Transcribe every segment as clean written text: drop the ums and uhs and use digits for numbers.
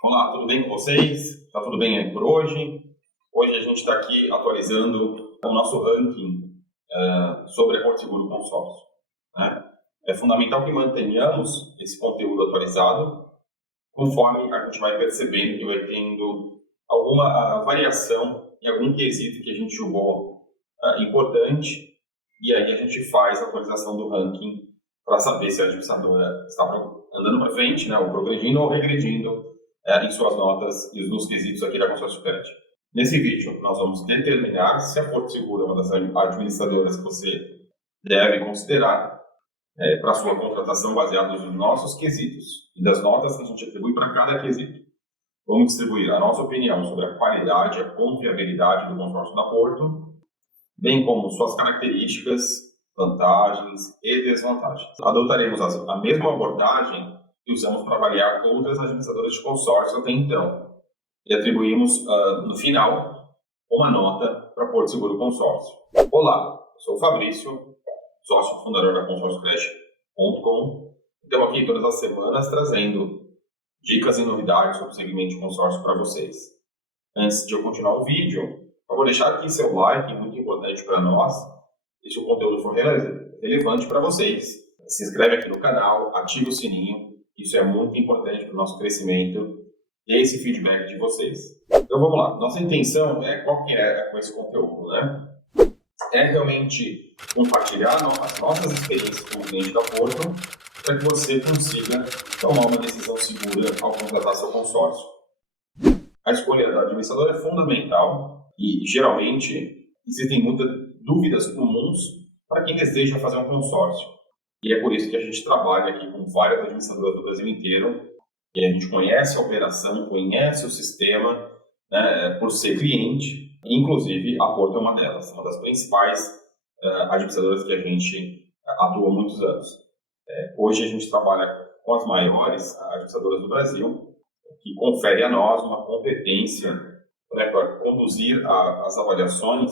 Olá, tudo bem com vocês? Está tudo bem aí por hoje? Hoje a gente está aqui atualizando o nosso ranking sobre a Porto Seguro Consórcio, né? É fundamental que mantenhamos esse conteúdo atualizado conforme a gente vai percebendo que vai tendo alguma variação em algum quesito que a gente julgou importante, e aí a gente faz a atualização do ranking para saber se a administradora está andando para frente, né, ou progredindo ou regredindo em suas notas e nos quesitos aqui da consórcio crédito. Nesse vídeo, nós vamos determinar se a Porto Seguro é uma das administradoras que você deve considerar para sua contratação baseado nos nossos quesitos e das notas que a gente atribui para cada quesito. Vamos distribuir a nossa opinião sobre a qualidade e a confiabilidade do consórcio da Porto, bem como suas características, vantagens e desvantagens. Adotaremos a mesma abordagem que usamos para avaliar outras administradoras de consórcio até então, e atribuímos, no final, uma nota para Porto Seguro Consórcio. Olá, eu sou o Fabrício, sócio fundador da ConsórcioCreche.com. Estou aqui todas as semanas trazendo dicas e novidades sobre o segmento de consórcio para vocês. Antes de eu continuar o vídeo, eu vou deixar aqui seu like, muito importante para nós, e se o conteúdo for relevante para vocês. Se inscreve aqui no canal, ativa o sininho, isso é muito importante para o nosso crescimento e esse feedback de vocês. Então vamos lá, nossa intenção qual que é com esse conteúdo, né? É realmente compartilhar as nossas experiências como cliente da Porto para que você consiga tomar uma decisão segura ao contratar seu consórcio. A escolha da administradora é fundamental e, geralmente, existem muitas dúvidas comuns para quem deseja fazer um consórcio. E é por isso que a gente trabalha aqui com várias administradoras do Brasil inteiro, e a gente conhece a operação, conhece o sistema, né, por ser cliente, inclusive a Porto é uma delas, uma das principais administradoras que a gente atua há muitos anos. Hoje a gente trabalha com as maiores administradoras do Brasil, que confere a nós uma competência, né, para conduzir as avaliações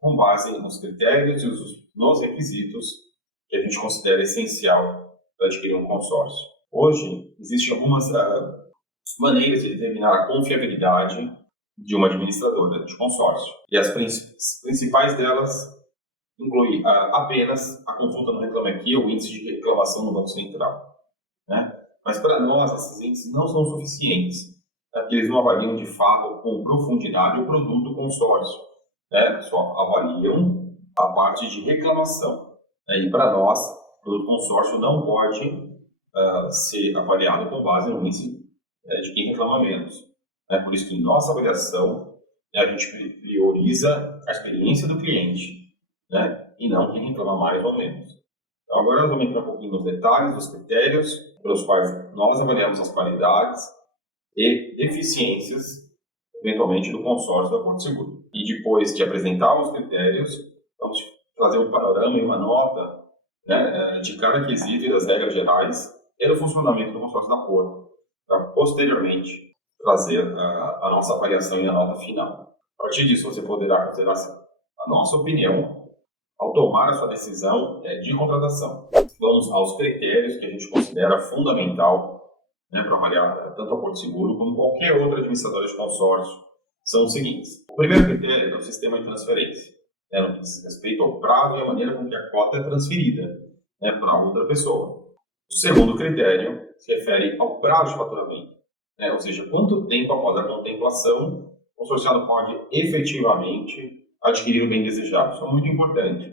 com base nos critérios e nos requisitos que a gente considera essencial para adquirir um consórcio. Hoje, existem algumas maneiras de determinar a confiabilidade de uma administradora de consórcio. E as principais delas incluem apenas a consulta no Reclame Aqui ou o índice de reclamação no Banco Central, né? Mas para nós, esses índices não são suficientes, porque eles não avaliam de fato com profundidade o produto do consórcio, né? Só avaliam a parte de reclamação. E para nós, o produto consórcio não pode ser avaliado com base no índice de quem reclama menos. Por isso que em nossa avaliação, a gente prioriza a experiência do cliente, né? E não quem reclama mais ou menos. Então, agora nós vamos entrar um pouquinho nos detalhes, dos critérios pelos quais nós avaliamos as qualidades e deficiências, eventualmente, do consórcio da Porto Seguro. E depois de apresentar os critérios, vamos trazer um panorama e uma nota, né, de cada quesito e das regras gerais e do funcionamento do consórcio da Porto, para posteriormente trazer a nossa avaliação e a nota final. A partir disso, você poderá considerar a nossa opinião ao tomar a sua decisão de contratação. Vamos aos critérios que a gente considera fundamental, né, para avaliar tanto a Porto Seguro como qualquer outra administradora de consórcio. São os seguintes. O primeiro critério é o sistema de transferência, no que diz respeito ao prazo e à maneira com que a cota é transferida, né, para outra pessoa. O segundo critério se refere ao prazo de faturamento, ou seja, quanto tempo após a contemplação o consorciado pode efetivamente adquirir o bem desejado. Isso é muito importante,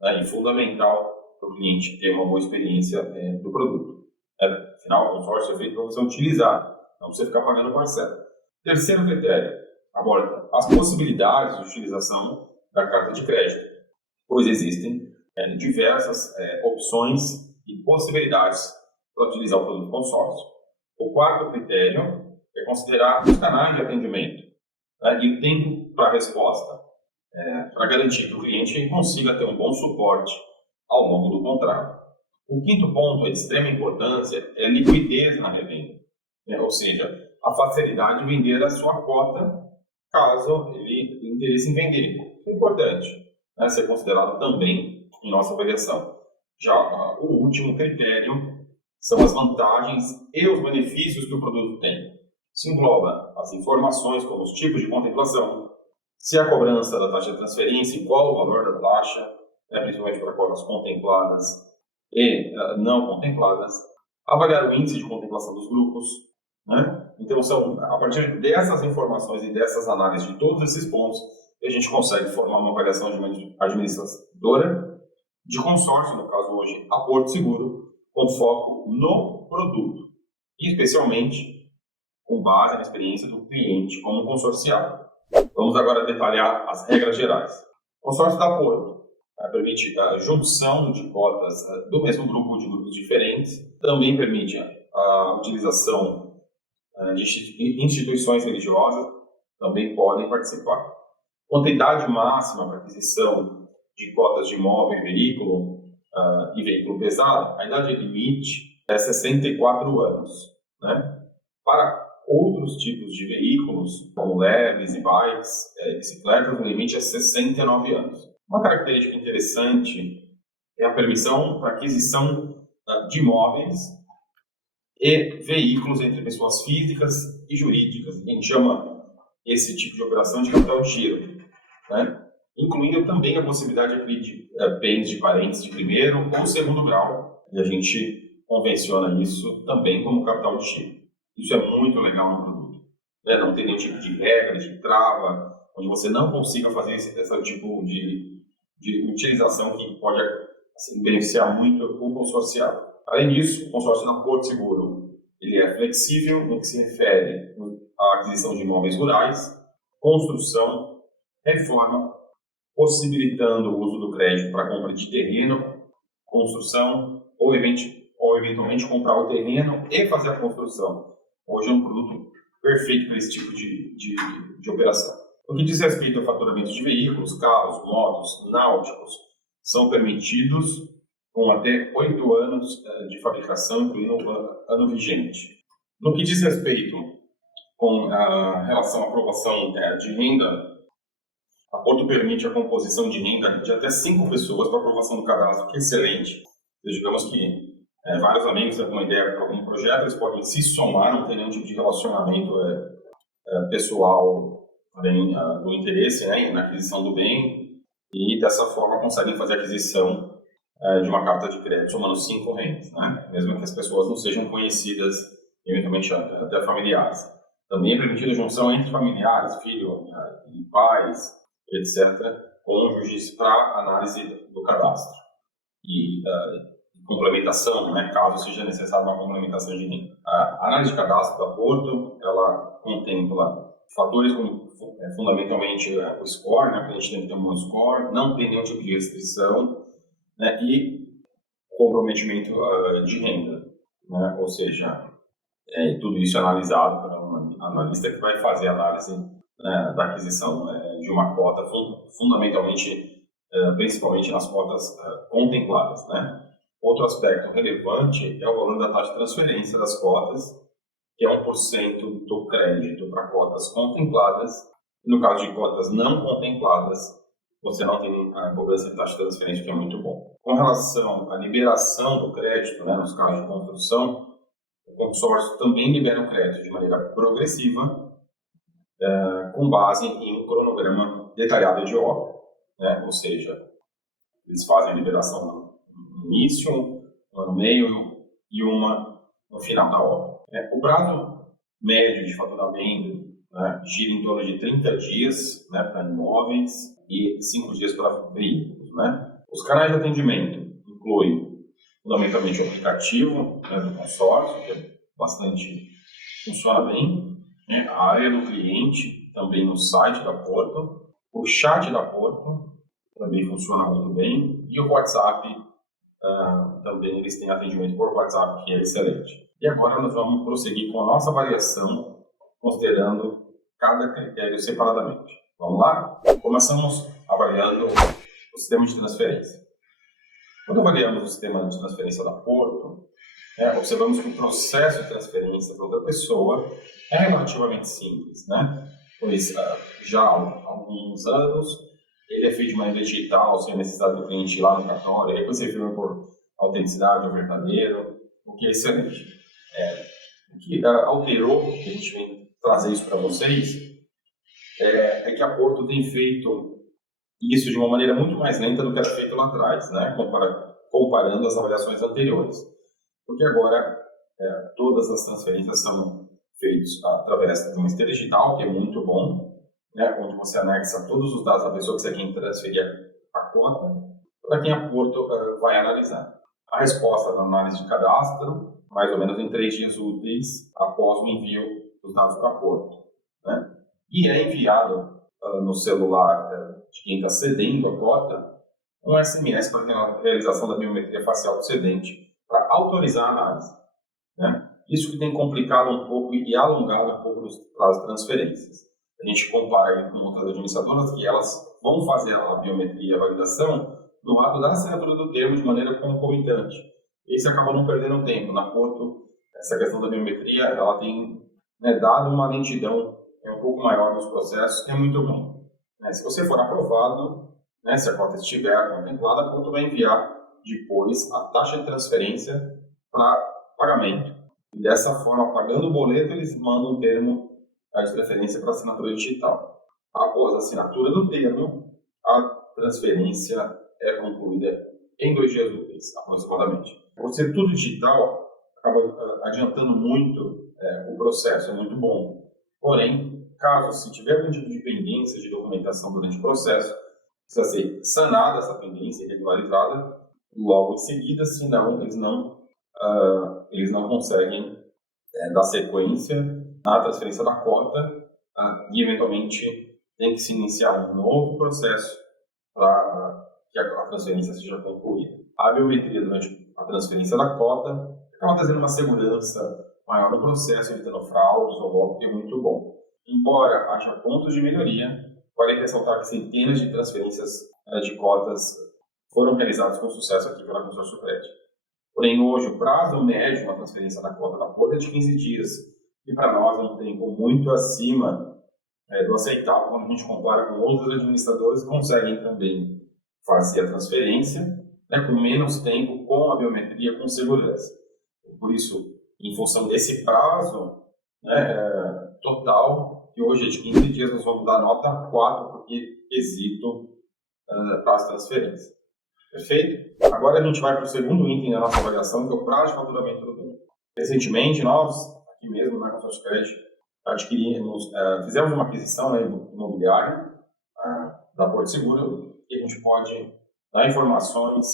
né, e fundamental para o cliente ter uma boa experiência do produto. Afinal, o consórcio é feito para você utilizar, não para você ficar pagando parcela. Terceiro critério aborda as possibilidades de utilização da carta de crédito, pois existem diversas opções e possibilidades para utilizar o produto consórcio. O quarto critério é considerar os canais de atendimento, e o tempo para a resposta, para garantir que o cliente consiga ter um bom suporte ao longo do contrato. O quinto ponto de extrema importância é a liquidez na revenda, ou seja, a facilidade de vender a sua cota caso ele tenha interesse em vender. Isso é importante, ser considerado também em nossa avaliação. Já o último critério são as vantagens e os benefícios que o produto tem. Isso engloba as informações como os tipos de contemplação, se a cobrança da taxa de transferência e qual o valor da taxa, principalmente para cotas contempladas e não contempladas, avaliar o índice de contemplação dos grupos, né? Então, a partir dessas informações e dessas análises de todos esses pontos, a gente consegue formar uma avaliação de uma administradora de consórcio, no caso hoje a Porto Seguro, com foco no produto, e especialmente com base na experiência do cliente como consorciado. Vamos agora detalhar as regras gerais. O consórcio da Porto permite a junção de cotas do mesmo grupo, de grupos diferentes, também permite a utilização de instituições religiosas, também podem participar. Quantidade máxima para aquisição de cotas de imóvel e veículo pesado, a idade limite é 64 anos. Né? Para outros tipos de veículos, como leves e bikes, bicicletas, o limite é 69 anos. Uma característica interessante é a permissão para aquisição de imóveis e veículos entre pessoas físicas e jurídicas. A gente chama esse tipo de operação de capital de giro, né? Incluindo também a possibilidade de adquirir bens de parentes de primeiro ou segundo grau, e a gente convenciona isso também como capital de giro. Isso é muito legal no produto, né? Não tem nenhum tipo de regra, de trava, onde você não consiga fazer esse tipo de utilização que pode beneficiar muito o consorciado. Além disso, o consórcio da Porto Seguro ele é flexível no que se refere à aquisição de imóveis rurais, construção, reforma, possibilitando o uso do crédito para compra de terreno, construção ou eventualmente comprar o terreno e fazer a construção. Hoje é um produto perfeito para esse tipo de operação. No que diz respeito ao faturamento de veículos, carros, motos, náuticos, são permitidos com até 8 anos de fabricação, incluindo o ano vigente. No que diz respeito com a relação à aprovação de renda, a Porto permite a composição de renda de até 5 pessoas para aprovação do cadastro, que é excelente. Digamos que vários amigos têm alguma ideia para algum projeto, eles podem se somar, não tem nenhum tipo de relacionamento pessoal além do interesse, né, na aquisição do bem, e dessa forma conseguem fazer a aquisição de uma carta de crédito somando 5 rendas, né? Mesmo que as pessoas não sejam conhecidas, eventualmente até familiares. Também é permitida a junção entre familiares, filhos e pais, etc., cônjuges para análise do cadastro e complementação, né, caso seja necessária uma complementação de renda. A análise de cadastro da Porto, ela contempla fatores como fundamentalmente o score, né, que a gente tem que ter um bom score, não tem nenhum tipo de restrição, né, e comprometimento de renda, né, ou seja, tudo isso é analisado por um analista que vai fazer a análise da aquisição de uma cota, fundamentalmente, principalmente nas cotas contempladas, né. Outro aspecto relevante é o valor da taxa de transferência das cotas, que é 1% do crédito para cotas contempladas. No caso de cotas não contempladas, você não tem a cobrança de taxa de transferência, que é muito bom. Com relação à liberação do crédito, né, nos casos de construção, o consórcio também libera o crédito de maneira progressiva, com base em um cronograma detalhado de obra, né? Ou seja, eles fazem a liberação no início, no meio e uma no final da obra. O prazo médio de faturamento, né, gira em torno de 30 dias, né, para imóveis e 5 dias para veículos, né. Os canais de atendimento incluem fundamentalmente o aplicativo, né, do consórcio, que funciona bem, né, a área do cliente, também no site da Porto, o chat da Porto também funciona muito bem, e o WhatsApp, também eles têm atendimento por WhatsApp, que é excelente. E agora nós vamos prosseguir com a nossa avaliação, considerando cada critério separadamente. Vamos lá? Começamos avaliando o sistema de transferência. Quando avaliamos o sistema de transferência da Porto, observamos que o processo de transferência para outra pessoa é relativamente simples, né? Pois já há alguns anos ele é feito de maneira digital, sem a necessidade do cliente ir lá no cartório, aí você firma por autenticidade ou verdadeiro, o que é excelente. O que alterou, que a gente vem trazer isso para vocês é que a Porto tem feito isso de uma maneira muito mais lenta do que era feito lá atrás, né? Comparando as avaliações anteriores. Porque agora todas as transferências são feitas através de uma esteira digital, que é muito bom, né? Onde você anexa todos os dados da pessoa que você quer transferir a cota, para quem a Porto vai analisar. A resposta da análise de cadastro, mais ou menos em 3 dias úteis após o envio dos dados para a Porto, né? E é enviado no celular de quem está cedendo a cota um SMS para a realização da biometria facial do cedente, para autorizar a análise, né? Isso que tem complicado um pouco e alongado um pouco os prazos de transferências. A gente compara aí com outras administradoras que elas vão fazer a biometria, a validação, do ato da assinatura do termo de maneira concomitante. E você acaba não perdendo tempo. Na Porto, essa questão da biometria, ela tem dado uma lentidão um pouco maior nos processos, que é muito bom. Se você for aprovado, se a cota estiver contemplada, a Porto vai enviar depois a taxa de transferência para pagamento. E dessa forma, pagando o boleto, eles mandam o termo de transferência para assinatura digital. Após a assinatura do termo, a transferência é concluída em 2 dias úteis, aproximadamente. Por ser tudo digital, acaba adiantando muito o processo, é muito bom. Porém, caso se tiver algum tipo de pendência de documentação durante o processo, precisa ser sanada essa pendência e regularizada logo em seguida, senão eles não conseguem dar sequência na transferência da cota e, eventualmente, tem que se iniciar um novo processo para que a transferência seja concluída. A biometria durante a transferência da cota acaba trazendo uma segurança maior no processo, evitando fraudes ou golpe, que é muito bom. Embora haja pontos de melhoria, vale ressaltar que centenas de transferências de cotas foram realizadas com sucesso aqui pela Consórcio Crédito. Porém, hoje, o prazo médio de uma transferência da cota da Porto é de 15 dias, e para nós é um tempo muito acima do aceitável quando a gente compara com outros administradores que conseguem também fazer a transferência com menos tempo, com a biometria, com segurança. Por isso, em função desse prazo total, que hoje é de 15 dias, nós vamos dar nota 4 porque quesito para as transferências. Perfeito? Agora a gente vai para o segundo item da nossa avaliação, que é o prazo de faturamento do bem. Recentemente, nós, aqui mesmo na Consórcio Crédito, fizemos uma aquisição imobiliária da Porto Seguro, e a gente pode dar informações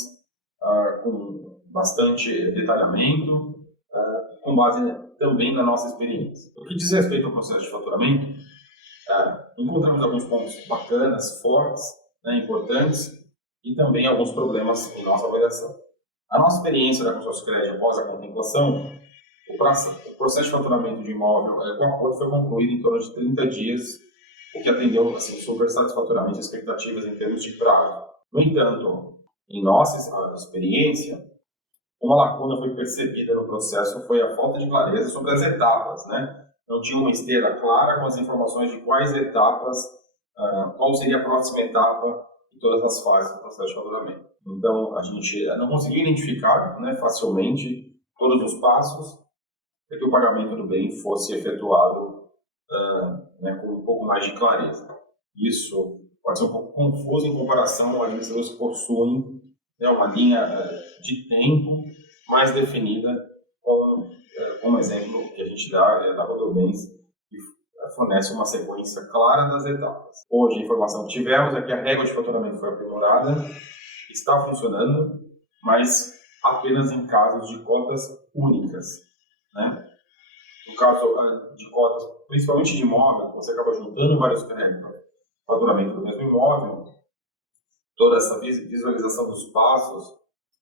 com bastante detalhamento, com base também na nossa experiência. No que diz respeito ao processo de faturamento, encontramos alguns pontos bacanas, fortes, importantes, e também alguns problemas em nossa avaliação. A nossa experiência da Consórcio Crédito após a contemplação, o processo de faturamento de imóvel com a Porto foi concluído em torno de 30 dias, o que atendeu super satisfatoriamente as expectativas em termos de prazo. No entanto, em nossa experiência, uma lacuna foi percebida no processo, foi a falta de clareza sobre as etapas, Não tinha uma esteira clara com as informações de quais etapas, qual seria a próxima etapa em todas as fases do processo de faturamento. Então, a gente não conseguia identificar facilmente todos os passos para que o pagamento do bem fosse efetuado com um pouco mais de clareza. Isso pode ser um pouco confuso em comparação a administradores que possuem uma linha de tempo mais definida, como exemplo que a gente dá da Rodobens, que fornece uma sequência clara das etapas. Hoje, a informação que tivemos é que a régua de faturamento foi aprimorada, está funcionando, mas apenas em casos de cotas únicas. No caso de cotas, principalmente de imóvel, você acaba juntando vários créditos para faturamento do mesmo imóvel, toda essa visualização dos passos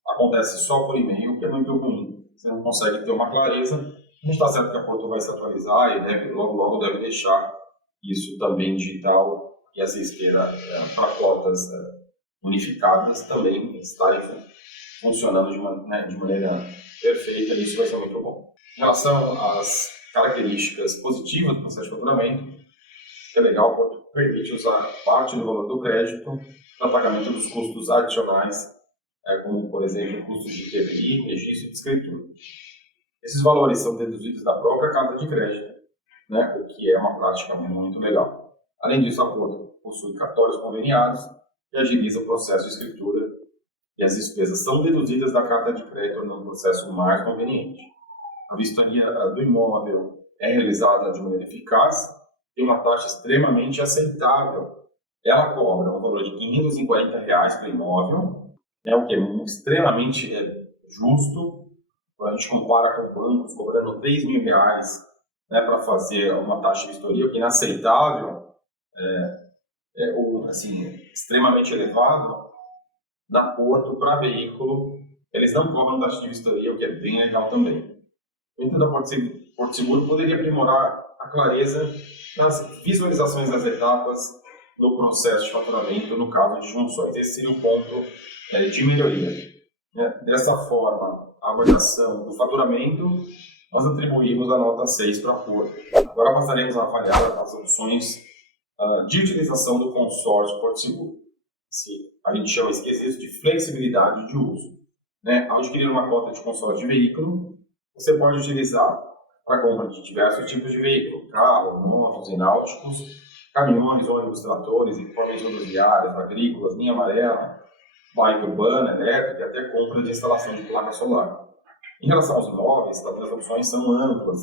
acontece só por e-mail, que é muito ruim. Você não consegue ter uma clareza. A gente está certo que a Porto vai se atualizar e logo deve deixar isso também digital e essa esteira para cotas unificadas também estarem funcionando de maneira perfeita, e isso vai ser muito bom. Em relação às características positivas do processo de faturamento, é legal porque permite usar parte do valor do crédito para pagamento dos custos adicionais, como, por exemplo, custos de TBI, registro e de escritura. Esses valores são deduzidos da própria carta de crédito, né, o que é uma prática muito legal. Além disso, a Porto possui cartórios conveniados e agiliza o processo de escritura e as despesas são deduzidas da carta de crédito, tornando o processo mais conveniente. A vistoria do imóvel é realizada de maneira eficaz, tem uma taxa extremamente aceitável. Ela cobra um valor de R$ 540 por imóvel, o que é extremamente justo. A gente compara com bancos cobrando R$ 3.000, para fazer uma taxa de vistoria, o que é inaceitável, extremamente elevado. Da Porto para veículo, eles não cobram taxa de vistoria, o que é bem legal também. Dentro da Porto Seguro poderia aprimorar a clareza das visualizações das etapas no processo de faturamento no caso de junções. Esse seria o ponto de melhoria. Dessa forma, a avaliação do faturamento, nós atribuímos a nota 6 para a Porto. Agora passaremos a avaliar as opções de utilização do consórcio Porto Seguro. A gente chama esse quesito de flexibilidade de uso. Ao adquirir uma cota de consórcio de veículo, você pode utilizar para a compra de diversos tipos de veículo, carros, motos e náuticos, caminhões, ônibus, tratores, equipamentos rodoviários, agrícolas, linha amarela, bike urbana, elétrica e até compra de instalação de placa solar. Em relação aos imóveis, as opções são amplas,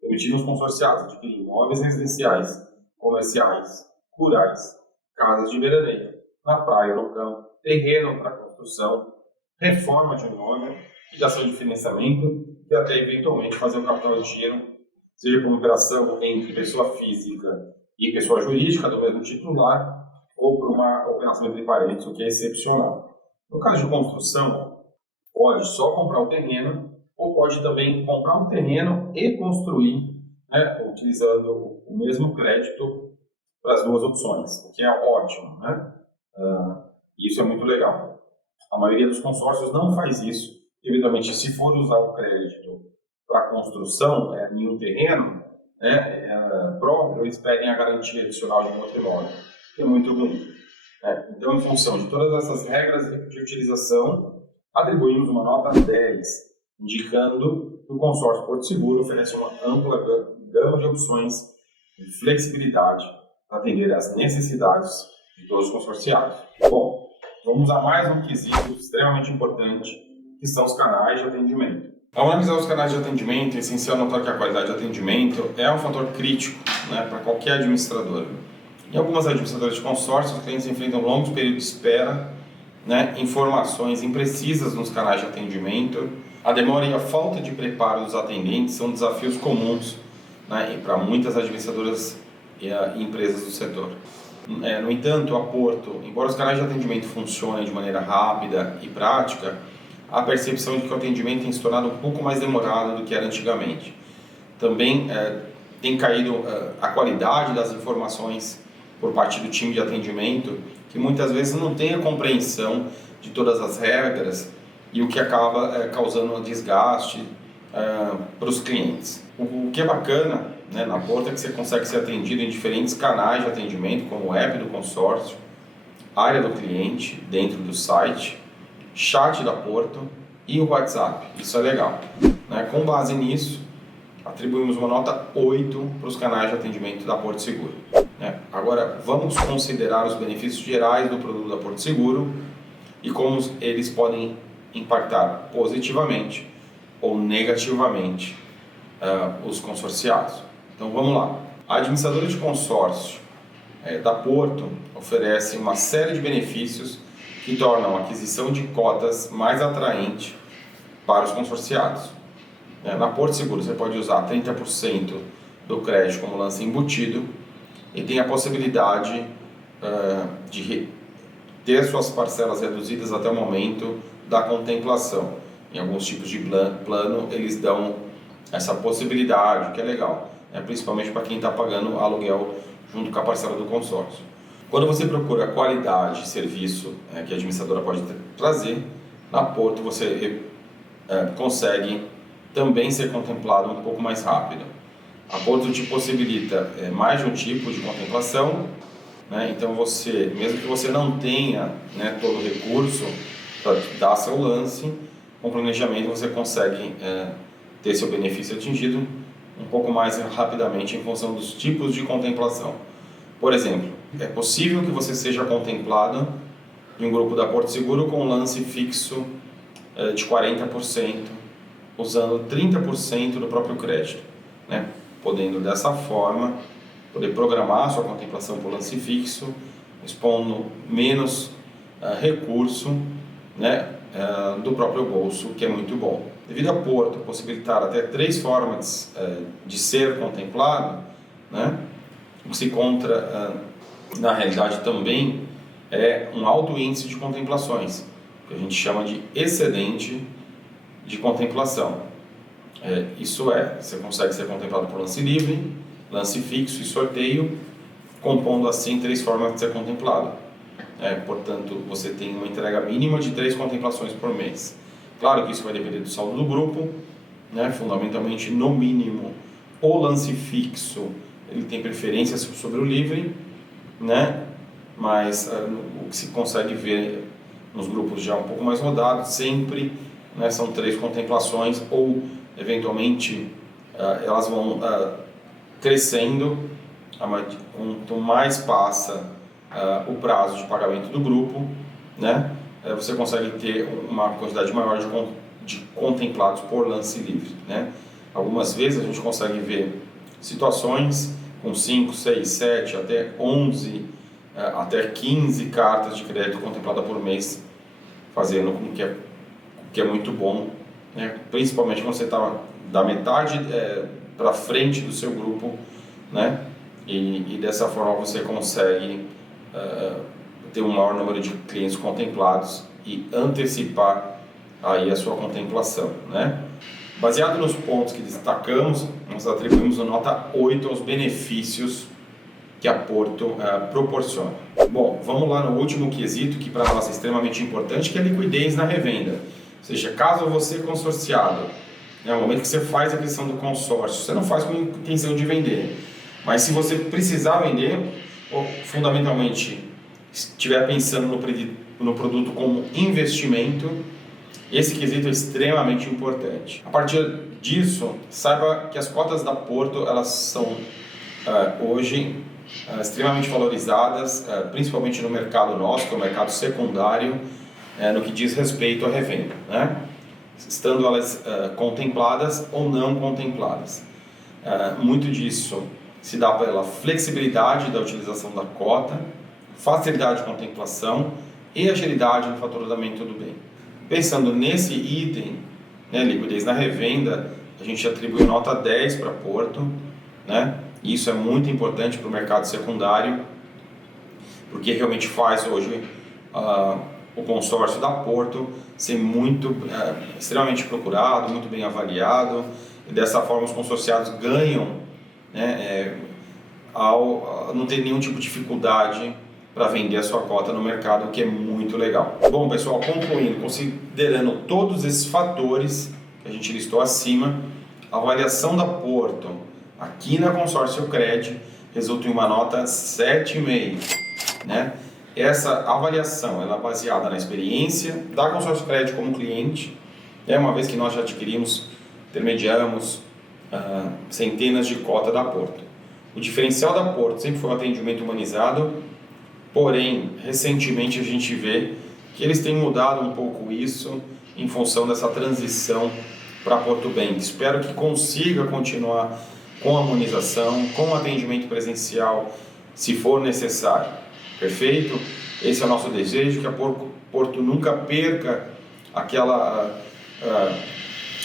permitindo os consorciados adquirir imóveis residenciais, comerciais, rurais, casas de veraneio, na praia ou no campo, terreno para construção, reforma de um imóvel, liquidação de financiamento e até eventualmente fazer o capital de giro, seja por uma operação entre pessoa física e pessoa jurídica do mesmo titular ou por uma operação entre parentes, o que é excepcional. No caso de construção, pode só comprar o terreno ou pode também comprar um terreno e construir, utilizando o mesmo crédito para as duas opções, o que é ótimo. Isso é muito legal. A maioria dos consórcios não faz isso. Eventualmente, se for usar o crédito para construção em um terreno próprio, eles pedem a garantia adicional de um outro imóvel, que é muito ruim. Então, em função de todas essas regras de utilização, atribuímos uma nota 10, indicando que o consórcio Porto Seguro oferece uma ampla gama de opções de flexibilidade para atender às necessidades de todos os consorciados. Bom, vamos a mais um quesito extremamente importante, que são os canais de atendimento. Ao analisar os canais de atendimento, é essencial notar que a qualidade de atendimento é um fator crítico para qualquer administrador. Em algumas administradoras de consórcio, os clientes enfrentam longos períodos de espera, informações imprecisas nos canais de atendimento. A demora e a falta de preparo dos atendentes são desafios comuns para muitas administradoras e empresas do setor. No entanto, a Porto, embora os canais de atendimento funcionem de maneira rápida e prática, há a percepção de que o atendimento tem se tornado um pouco mais demorado do que era antigamente. Também tem caído a qualidade das informações por parte do time de atendimento, que muitas vezes não tem a compreensão de todas as regras e o que acaba causando um desgaste para os clientes. O que é bacana na Porto é que você consegue ser atendido em diferentes canais de atendimento, como o app do consórcio, área do cliente dentro do site, chat da Porto e o WhatsApp. Isso é legal. Com base nisso, atribuímos uma nota 8 para os canais de atendimento da Porto Seguro. Agora, vamos considerar os benefícios gerais do produto da Porto Seguro e como eles podem impactar positivamente ou negativamente os consorciados. Então, vamos lá. A administradora de consórcio da Porto oferece uma série de benefícios que tornam a aquisição de cotas mais atraente para os consorciados. Na Porto Seguro, você pode usar 30% do crédito como lance embutido e tem a possibilidade de ter suas parcelas reduzidas até o momento da contemplação. Em alguns tipos de plano, eles dão essa possibilidade, o que é legal, principalmente para quem está pagando aluguel junto com a parcela do consórcio. Quando você procura a qualidade de serviço que a administradora pode trazer, na Porto você consegue também ser contemplado um pouco mais rápido. A Porto te possibilita mais de um tipo de contemplação, então você, mesmo que você não tenha todo o recurso para dar seu lance, com planejamento você consegue ter seu benefício atingido um pouco mais rapidamente em função dos tipos de contemplação. Por exemplo, é possível que você seja contemplado em um grupo da Porto Seguro com lance fixo de 40%, usando 30% do próprio crédito, né? Podendo dessa forma poder programar a sua contemplação por lance fixo, expondo menos recurso, né, do próprio bolso, que é muito bom. Devido a Porto possibilitar até 3 formas de ser contemplado, né, o que se encontra na realidade também é um alto índice de contemplações, que a gente chama de excedente de contemplação. Isso você consegue ser contemplado por lance livre, lance fixo e sorteio, compondo assim 3 formas de ser contemplado. Portanto, você tem uma entrega mínima de 3 contemplações por mês. Claro que isso vai depender do saldo do grupo, né? Fundamentalmente, no mínimo, o lance fixo ele tem preferência sobre o livre, né? Mas o que se consegue ver nos grupos já um pouco mais rodados, sempre, né, são 3 contemplações ou, eventualmente, elas vão crescendo quanto mais passa o prazo de pagamento do grupo, né, você consegue ter uma quantidade maior de contemplados por lance livre, né? Algumas vezes a gente consegue ver situações com 5, 6, 7, até 11, até 15 cartas de crédito contemplada por mês, fazendo com que é muito bom, né? Principalmente quando você está da metade para frente do seu grupo, né? E dessa forma você consegue ter um maior número de clientes contemplados e antecipar aí a sua contemplação, né? Baseado nos pontos que destacamos, nós atribuímos a nota 8 aos benefícios que a Porto proporciona. Bom, vamos lá no último quesito que para nós é extremamente importante, que é a liquidez na revenda. Ou seja, caso você consorciado, no momento que você faz a aquisição do consórcio, você não faz com intenção de vender, mas se você precisar vender, ou fundamentalmente estiver pensando no produto como investimento, esse quesito é extremamente importante. A partir disso, saiba que as cotas da Porto elas são hoje extremamente valorizadas, principalmente no mercado nosso, que é o mercado secundário, no que diz respeito à revenda, né? Estando elas contempladas ou não contempladas. Muito disso se dá pela flexibilidade da utilização da cota, facilidade de contemplação e agilidade no faturamento do bem. Pensando nesse item, né, liquidez na revenda, a gente atribui nota 10 para Porto, né? Isso é muito importante para o mercado secundário, porque realmente faz hoje o consórcio da Porto ser extremamente procurado, muito bem avaliado, e dessa forma os consorciados ganham, né, ao não ter nenhum tipo de dificuldade para vender a sua cota no mercado, o que é muito legal. Bom, pessoal, concluindo, considerando todos esses fatores que a gente listou acima, a avaliação da Porto aqui na Consórcio Cred resulta em uma nota 7,5, né? Essa avaliação ela é baseada na experiência da Consórcio Cred como cliente, uma vez que nós já intermediamos centenas de cotas da Porto. O diferencial da Porto sempre foi um atendimento humanizado, porém, recentemente a gente vê que eles têm mudado um pouco isso em função dessa transição para Porto Bank. Espero que consiga continuar com a harmonização, com o atendimento presencial, se for necessário. Perfeito? Esse é o nosso desejo, que a Porto nunca perca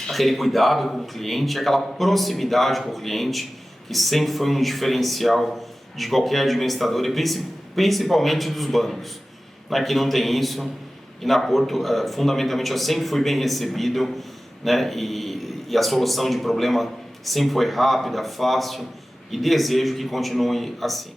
aquele cuidado com o cliente, aquela proximidade com o cliente, que sempre foi um diferencial de qualquer administrador e principalmente dos bancos. Aqui não tem isso, e na Porto, fundamentalmente, eu sempre fui bem recebido, né? E a solução de problema sempre foi rápida, fácil, e desejo que continue assim.